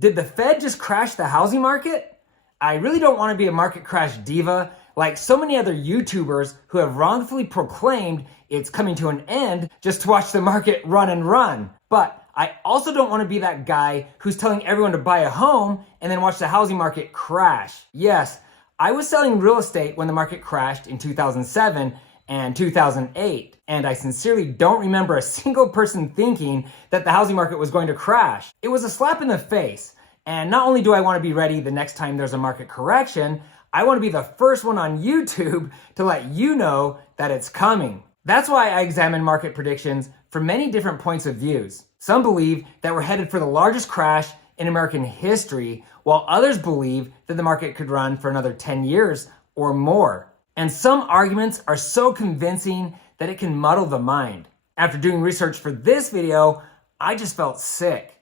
Did the Fed just crash the housing market? I really don't want to be a market crash diva like so many other YouTubers who have wrongfully proclaimed it's coming to an end just to watch the market run and run. But I also don't want to be that guy who's telling everyone to buy a home and then watch the housing market crash. Yes, I was selling real estate when the market crashed in 2007 and 2008, and I sincerely don't remember a single person thinking that the housing market was going to crash. It was a slap in the face, and not only do I want to be ready the next time there's a market correction, I want to be the first one on YouTube to let you know that it's coming. That's why I examine market predictions from many different points of views. Some believe that we're headed for the largest crash in American history, while others believe that the market could run for another 10 years or more. And some arguments are so convincing that it can muddle the mind. After doing research for this video, I just felt sick.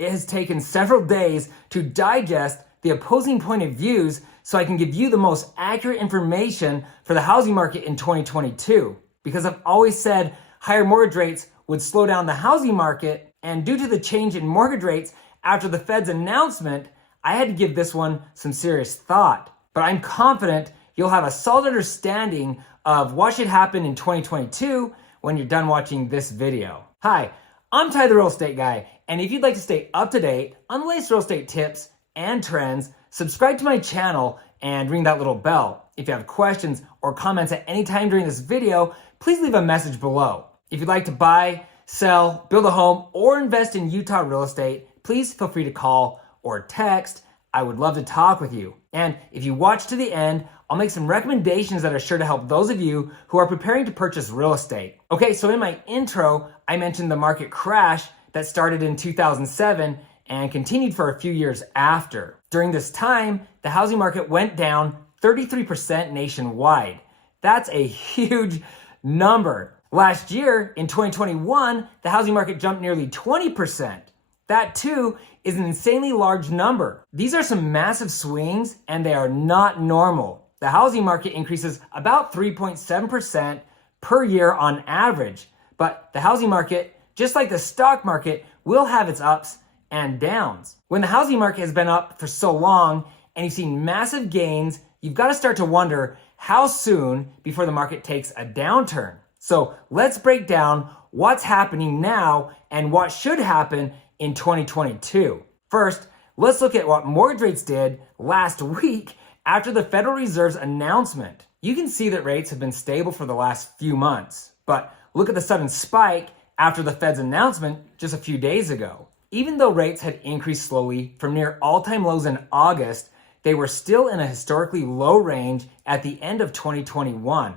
It has taken several days to digest the opposing point of views so I can give you the most accurate information for the housing market in 2022. Because I've always said higher mortgage rates would slow down the housing market, and due to the change in mortgage rates after the Fed's announcement, I had to give this one some serious thought. But I'm confident you'll have a solid understanding of what should happen in 2022 when you're done watching this video. Hi, I'm Ty the Real Estate Guy, and if you'd like to stay up to date on the latest real estate tips and trends, subscribe to my channel and ring that little bell. If you have questions or comments at any time during this video, please leave a message below. If you'd like to buy, sell, build a home, or invest in Utah real estate, please feel free to call or text. I would love to talk with you. And if you watch to the end, I'll make some recommendations that are sure to help those of you who are preparing to purchase real estate. Okay, so in my intro, I mentioned the market crash that started in 2007 and continued for a few years after. During this time, the housing market went down 33% nationwide. That's a huge number. Last year, in 2021, the housing market jumped nearly 20%. That too is an insanely large number. These are some massive swings, and they are not normal. The housing market increases about 3.7% per year on average, but the housing market, just like the stock market, will have its ups and downs. When the housing market has been up for so long and you've seen massive gains, you've got to start to wonder how soon before the market takes a downturn. So let's break down what's happening now and what should happen in 2022. First, let's look at what mortgage rates did last week after the Federal Reserve's announcement. You can see that rates have been stable for the last few months, but look at the sudden spike after the Fed's announcement just a few days ago. Even though rates had increased slowly from near all-time lows in August, they were still in a historically low range at the end of 2021.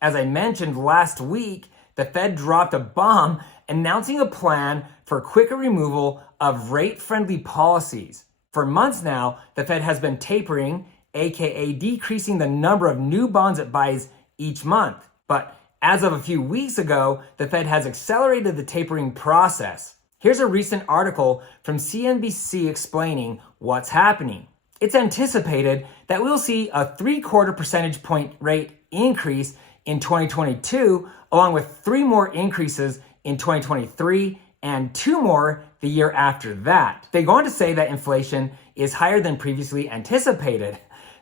As I mentioned last week, the Fed dropped a bomb announcing a plan for quicker removal of rate-friendly policies. For months now, the Fed has been tapering, aka decreasing the number of new bonds it buys each month. But as of a few weeks ago, the Fed has accelerated the tapering process. Here's a recent article from CNBC explaining what's happening. It's anticipated that we'll see a 0.75 percentage point rate increase in 2022, along with 3 more increases in 2023 and 2 more the year after that. They go on to say that inflation is higher than previously anticipated.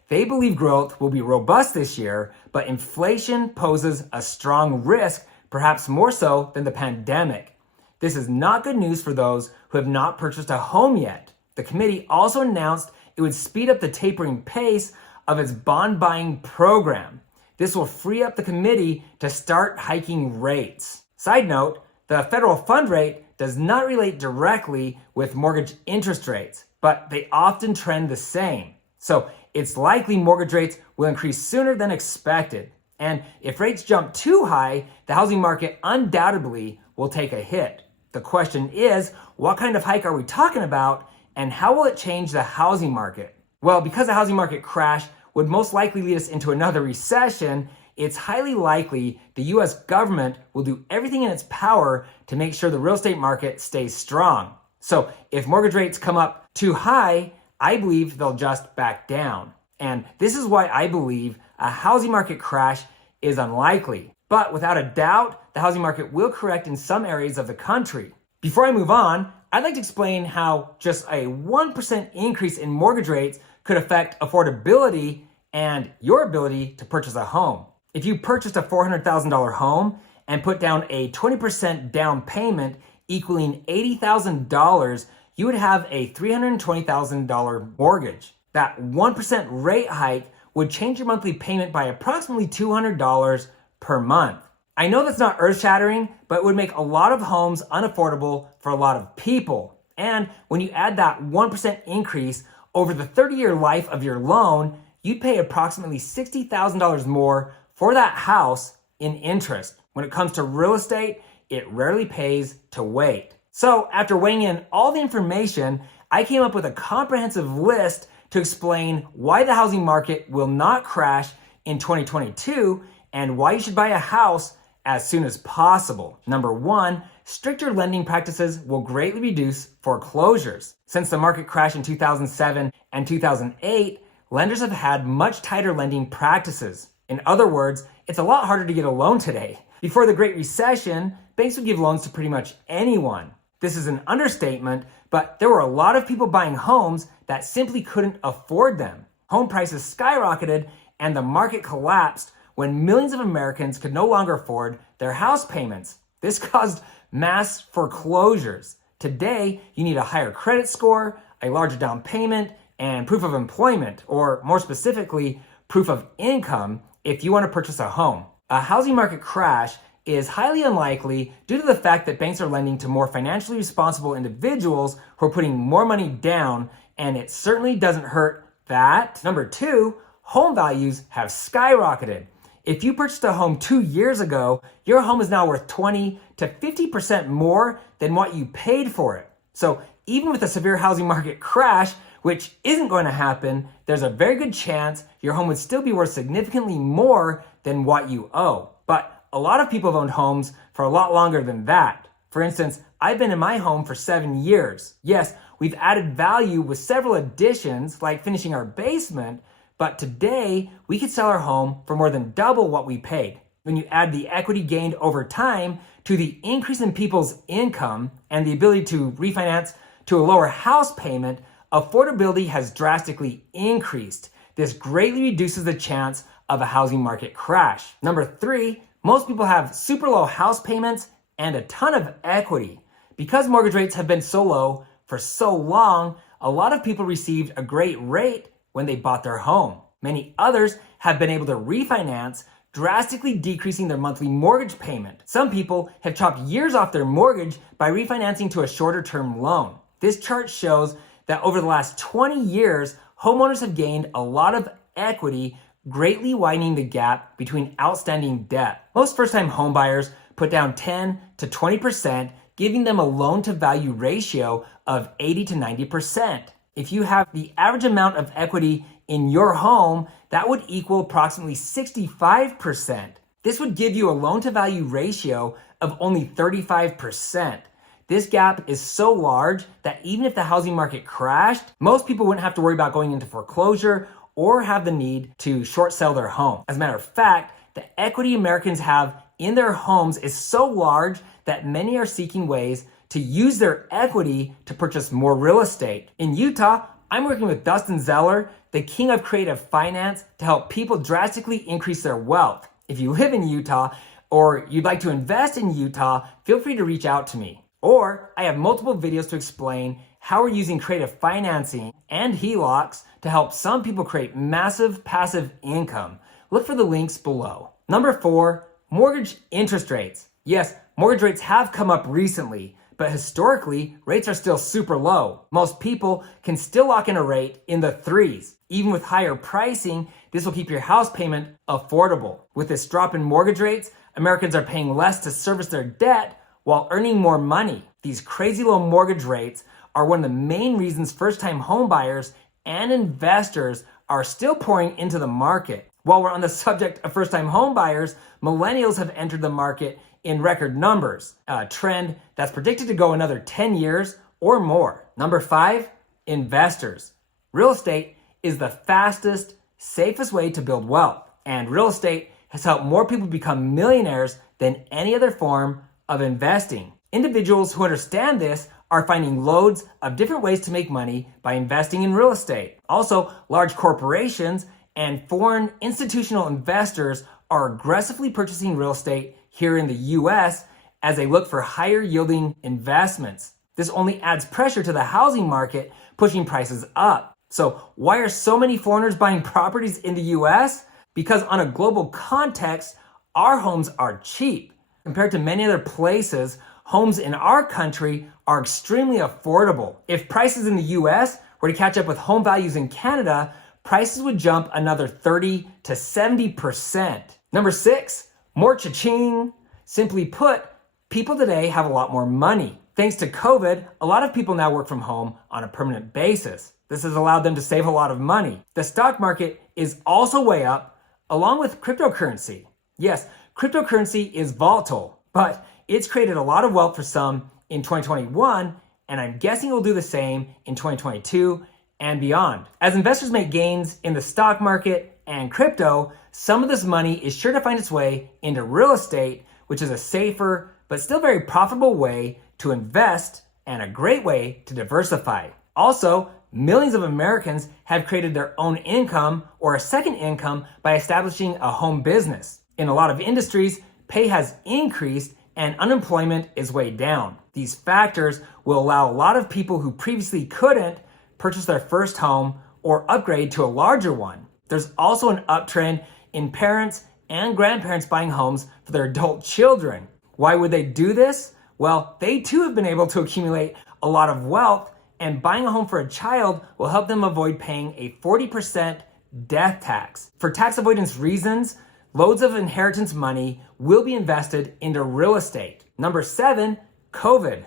They believe growth will be robust this year, but inflation poses a strong risk, perhaps more so than the pandemic. This is not good news for those who have not purchased a home yet. The committee also announced it would speed up the tapering pace of its bond buying program. This will free up the committee to start hiking rates. Side note, the federal fund rate does not relate directly with mortgage interest rates, but they often trend the same. So it's likely mortgage rates will increase sooner than expected. And if rates jump too high, the housing market undoubtedly will take a hit. The question is, what kind of hike are we talking about, and how will it change the housing market? Well, because the housing market crash would most likely lead us into another recession, it's highly likely the US government will do everything in its power to make sure the real estate market stays strong. So if mortgage rates come up too high, I believe they'll just back down. And this is why I believe a housing market crash is unlikely. But without a doubt, the housing market will correct in some areas of the country. Before I move on, I'd like to explain how just a 1% increase in mortgage rates could affect affordability and your ability to purchase a home. If you purchased a $400,000 home and put down a 20% down payment equaling $80,000, you would have a $320,000 mortgage. That 1% rate hike would change your monthly payment by approximately $200 per month. I know that's not earth-shattering, but it would make a lot of homes unaffordable for a lot of people. And when you add that 1% increase over the 30-year life of your loan, you'd pay approximately $60,000 more for that house in interest. When it comes to real estate, it rarely pays to wait. So after weighing in all the information, I came up with a comprehensive list to explain why the housing market will not crash in 2022 and why you should buy a house as soon as possible. Number one, stricter lending practices will greatly reduce foreclosures. Since the market crashed in 2007 and 2008, lenders have had much tighter lending practices. In other words, it's a lot harder to get a loan today. Before the Great Recession, banks would give loans to pretty much anyone. This is an understatement, but there were a lot of people buying homes that simply couldn't afford them. Home prices skyrocketed and the market collapsed when millions of Americans could no longer afford their house payments. This caused mass foreclosures. Today, you need a higher credit score, a larger down payment, and proof of employment, or more specifically, proof of income if you want to purchase a home. A housing market crash is highly unlikely due to the fact that banks are lending to more financially responsible individuals who are putting more money down, and it certainly doesn't hurt that. Number two, home values have skyrocketed. If you purchased a home 2 years ago, your home is now worth 20 to 50% more than what you paid for it. So even with a severe housing market crash, which isn't going to happen, there's a very good chance your home would still be worth significantly more than what you owe. But a lot of people have owned homes for a lot longer than that. For instance, I've been in my home for 7 years. Yes, we've added value with several additions, like finishing our basement, but today we could sell our home for more than double what we paid. When you add the equity gained over time to the increase in people's income and the ability to refinance to a lower house payment, affordability has drastically increased. This greatly reduces the chance of a housing market crash. Number three, most people have super low house payments and a ton of equity. Because mortgage rates have been so low for so long, a lot of people received a great rate when they bought their home. Many others have been able to refinance, drastically decreasing their monthly mortgage payment. Some people have chopped years off their mortgage by refinancing to a shorter term loan. This chart shows that over the last 20 years, homeowners have gained a lot of equity, greatly widening the gap between outstanding debt. Most first-time homebuyers put down 10 to 20%, giving them a loan-to-value ratio of 80 to 90%. If you have the average amount of equity in your home, that would equal approximately 65%. This would give you a loan-to-value ratio of only 35%. This gap is so large that even if the housing market crashed, most people wouldn't have to worry about going into foreclosure or have the need to short sell their home. As a matter of fact, the equity Americans have in their homes is so large that many are seeking ways to use their equity to purchase more real estate. In Utah, I'm working with Dustin Zeller, the king of creative finance, to help people drastically increase their wealth. If you live in Utah or you'd like to invest in Utah, feel free to reach out to me. Or I have multiple videos to explain how we're using creative financing and HELOCs to help some people create massive passive income. Look for the links below. Number four, mortgage interest rates. Yes, mortgage rates have come up recently, but historically, rates are still super low. Most people can still lock in a rate in the threes. Even with higher pricing, this will keep your house payment affordable. With this drop in mortgage rates, Americans are paying less to service their debt while earning more money. These crazy low mortgage rates are one of the main reasons first-time home buyers and investors are still pouring into the market. While we're on the subject of first-time home buyers, millennials have entered the market in record numbers, a trend that's predicted to go another 10 years or more. Number five, investors. Real estate is the fastest, safest way to build wealth, and real estate has helped more people become millionaires than any other form of investing. Individuals who understand this are finding loads of different ways to make money by investing in real estate. Also, large corporations and foreign institutional investors are aggressively purchasing real estate here in the US as they look for higher yielding investments. This only adds pressure to the housing market, pushing prices up. So why are so many foreigners buying properties in the US? Because on a global context, our homes are cheap. Compared to many other places, homes in our country are extremely affordable. If prices in the US were to catch up with home values in Canada, prices would jump another 30 to 70%. Number 6, more cha-ching. Simply put, people today have a lot more money. Thanks to COVID, a lot of people now work from home on a permanent basis. This has allowed them to save a lot of money. The stock market is also way up, along with cryptocurrency. Yes, cryptocurrency is volatile, but it's created a lot of wealth for some in 2021, and I'm guessing it will do the same in 2022 and beyond. As investors make gains in the stock market and crypto, some of this money is sure to find its way into real estate, which is a safer but still very profitable way to invest and a great way to diversify. Also, millions of Americans have created their own income or a second income by establishing a home business. In a lot of industries, pay has increased and unemployment is way down. These factors will allow a lot of people who previously couldn't purchase their first home or upgrade to a larger one. There's also an uptrend in parents and grandparents buying homes for their adult children. Why would they do this? Well, they too have been able to accumulate a lot of wealth, and buying a home for a child will help them avoid paying a 40% death tax. For tax avoidance reasons, loads of inheritance money will be invested into real estate. Number 7, COVID.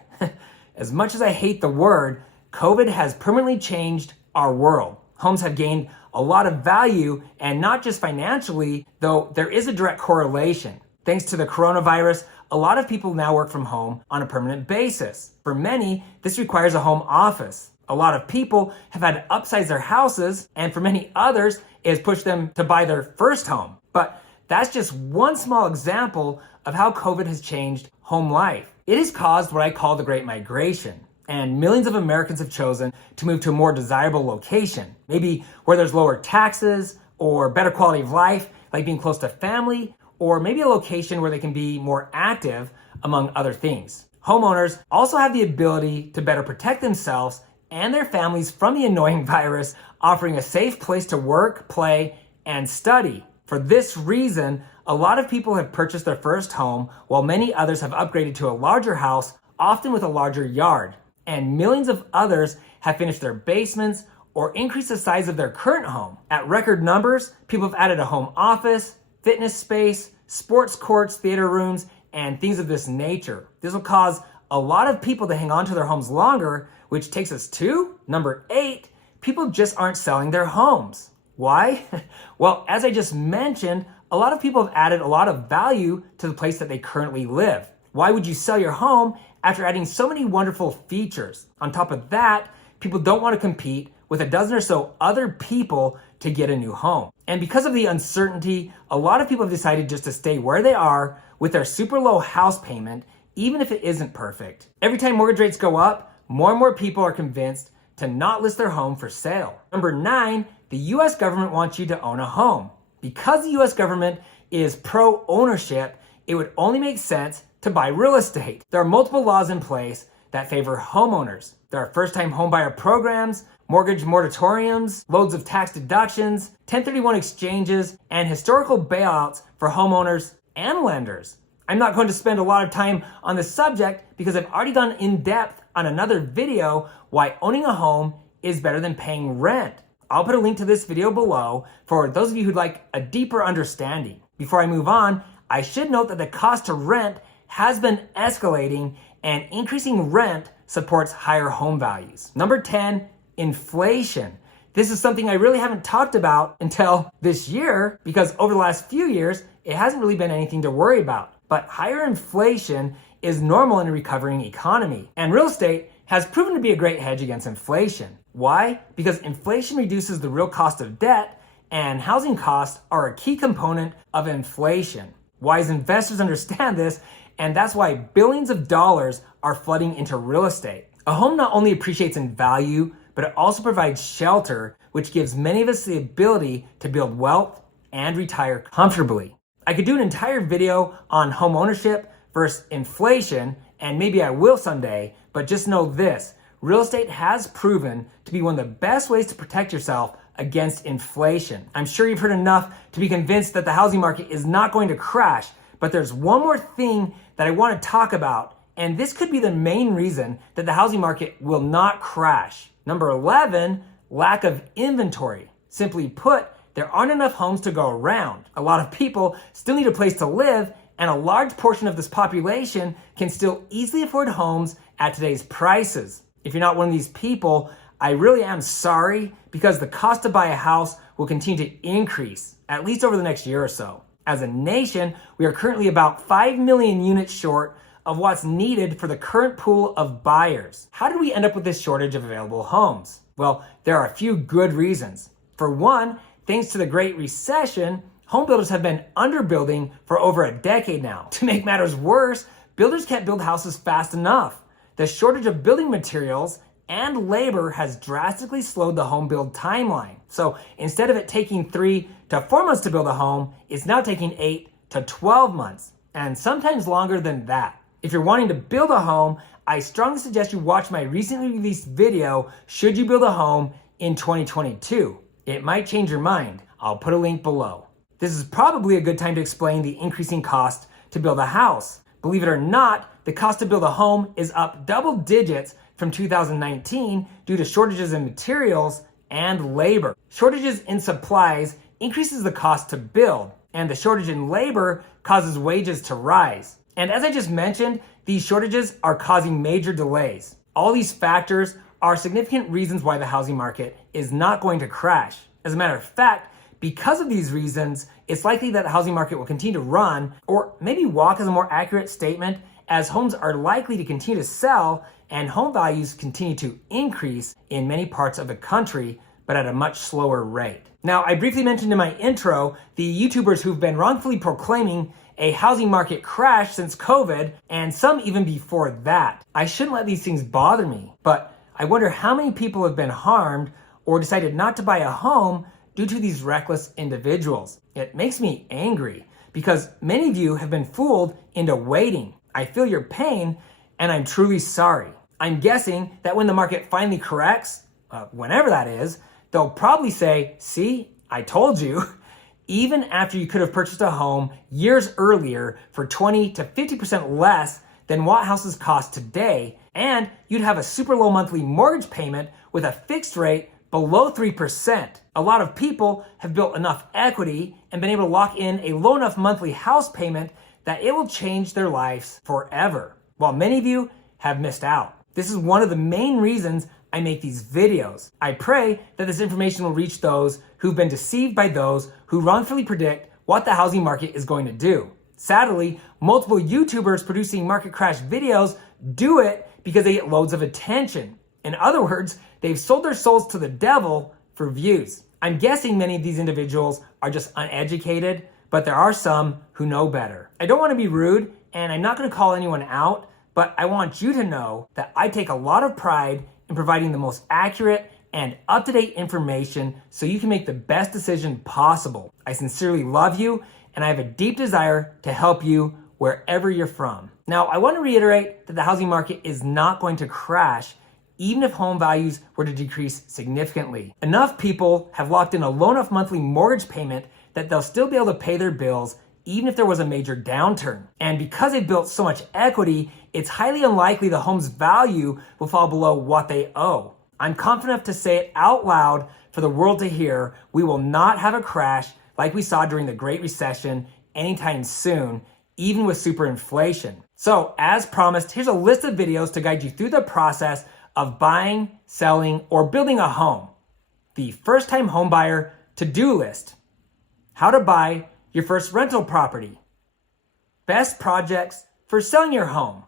As much as I hate the word, COVID has permanently changed our world. Homes have gained a lot of value, and not just financially, though there is a direct correlation. Thanks to the coronavirus, a lot of people now work from home on a permanent basis. For many, this requires a home office. A lot of people have had to upsize their houses, and for many others, it has pushed them to buy their first home. But that's just one small example of how COVID has changed home life. It has caused what I call the Great Migration, and millions of Americans have chosen to move to a more desirable location, maybe where there's lower taxes or better quality of life, like being close to family, or maybe a location where they can be more active, among other things. Homeowners also have the ability to better protect themselves and their families from the annoying virus, offering a safe place to work, play, and study. For this reason, a lot of people have purchased their first home, while many others have upgraded to a larger house, often with a larger yard. And millions of others have finished their basements or increased the size of their current home. At record numbers, people have added a home office, fitness space, sports courts, theater rooms, and things of this nature. This will cause a lot of people to hang on to their homes longer, which takes us to number 8, people just aren't selling their homes. Why? Well, as I just mentioned, a lot of people have added a lot of value to the place that they currently live. Why would you sell your home after adding so many wonderful features? On top of that, people don't want to compete with a dozen or so other people to get a new home. And because of the uncertainty, a lot of people have decided just to stay where they are with their super low house payment, even if it isn't perfect. Every time mortgage rates go up, more and more people are convinced to not list their home for sale. Number 9, the US government wants you to own a home. Because the US government is pro-ownership, it would only make sense to buy real estate. There are multiple laws in place that favor homeowners. There are first-time homebuyer programs, mortgage moratoriums, loads of tax deductions, 1031 exchanges, and historical bailouts for homeowners and lenders. I'm not going to spend a lot of time on this subject because I've already gone in depth on another video why owning a home is better than paying rent. I'll put a link to this video below for those of you who'd like a deeper understanding. Before I move on, I should note that the cost to rent has been escalating, and increasing rent supports higher home values. Number 10, inflation. This is something I really haven't talked about until this year because over the last few years, it hasn't really been anything to worry about. But higher inflation is normal in a recovering economy, and real estate has proven to be a great hedge against inflation. Why? Because inflation reduces the real cost of debt, and housing costs are a key component of inflation. Wise investors understand this, and that's why billions of dollars are flooding into real estate. A home not only appreciates in value, but it also provides shelter, which gives many of us the ability to build wealth and retire comfortably. I could do an entire video on home ownership versus inflation, and maybe I will someday, but just know this: real estate has proven to be one of the best ways to protect yourself against inflation. I'm sure you've heard enough to be convinced that the housing market is not going to crash, but there's one more thing that I want to talk about, and this could be the main reason that the housing market will not crash. Number 11, lack of inventory. Simply put, there aren't enough homes to go around. A lot of people still need a place to live, and a large portion of this population can still easily afford homes at today's prices. If you're not one of these people, I really am sorry, because the cost to buy a house will continue to increase, at least over the next year or so. As a nation, we are currently about 5 million units short of what's needed for the current pool of buyers. How did we end up with this shortage of available homes? Well, there are a few good reasons. For one, thanks to the Great Recession, home builders have been underbuilding for over a decade now. To make matters worse, builders can't build houses fast enough. The shortage of building materials and labor has drastically slowed the home build timeline. So instead of it taking 3 to 4 months to build a home, it's now taking 8 to 12 months, and sometimes longer than that. If you're wanting to build a home, I strongly suggest you watch my recently released video, Should You Build a Home in 2022? It might change your mind. I'll put a link below. This is probably a good time to explain the increasing cost to build a house. Believe it or not, the cost to build a home is up double digits from 2019 due to shortages in materials and labor. Shortages in supplies increases the cost to build, and the shortage in labor causes wages to rise. And as I just mentioned, these shortages are causing major delays. All these factors are significant reasons why the housing market is not going to crash. As a matter of fact, because of these reasons, it's likely that the housing market will continue to run, or maybe walk as a more accurate statement, as homes are likely to continue to sell and home values continue to increase in many parts of the country, but at a much slower rate. Now, I briefly mentioned in my intro the YouTubers who've been wrongfully proclaiming a housing market crash since COVID, and some even before that. I shouldn't let these things bother me, but I wonder how many people have been harmed or decided not to buy a home due to these reckless individuals. It makes me angry because many of you have been fooled into waiting. I feel your pain, and I'm truly sorry. I'm guessing that when the market finally corrects, whenever that is, they'll probably say, "See, I told you." Even after you could have purchased a home years earlier for 20 to 50% less than what houses cost today, and you'd have a super low monthly mortgage payment with a fixed rate below 3%. A lot of people have built enough equity and been able to lock in a low enough monthly house payment that it will change their lives forever, while many of you have missed out. This is one of the main reasons I make these videos. I pray that this information will reach those who've been deceived by those who wrongfully predict what the housing market is going to do. Sadly, multiple YouTubers producing market crash videos do it because they get loads of attention. In other words, they've sold their souls to the devil for views. I'm guessing many of these individuals are just uneducated, but there are some who know better. I don't want to be rude, and I'm not going to call anyone out, but I want you to know that I take a lot of pride in providing the most accurate and up-to-date information so you can make the best decision possible. I sincerely love you, and I have a deep desire to help you wherever you're from. Now, I want to reiterate that the housing market is not going to crash even if home values were to decrease significantly. Enough people have locked in a low enough monthly mortgage payment that they'll still be able to pay their bills even if there was a major downturn. And because they've built so much equity, it's highly unlikely the home's value will fall below what they owe. I'm confident enough to say it out loud for the world to hear: we will not have a crash like we saw during the Great Recession anytime soon, even with superinflation. So, as promised, here's a list of videos to guide you through the process of buying, selling, or building a home. The first-time homebuyer to-do list. How to buy your first rental property. Best projects for selling your home.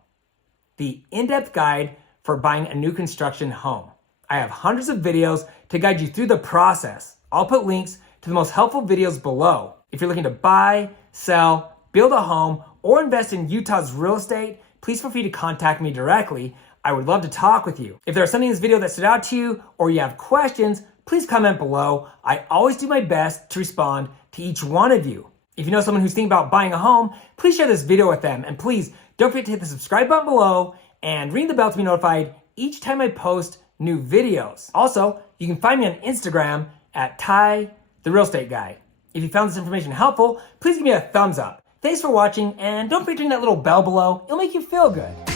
The in-depth guide for buying a new construction home. I have hundreds of videos to guide you through the process. I'll put links to the most helpful videos below. If you're looking to buy, sell, build a home, or invest in Utah's real estate, please feel free to contact me directly. I would love to talk with you. If there's something in this video that stood out to you or you have questions, please comment below. I always do my best to respond to each one of you. If you know someone who's thinking about buying a home, please share this video with them. And please don't forget to hit the subscribe button below and ring the bell to be notified each time I post new videos. Also, you can find me on Instagram at Ty the Real Estate Guy. If you found this information helpful, please give me a thumbs up. Thanks for watching, and don't forget to ring that little bell below. It'll make you feel good.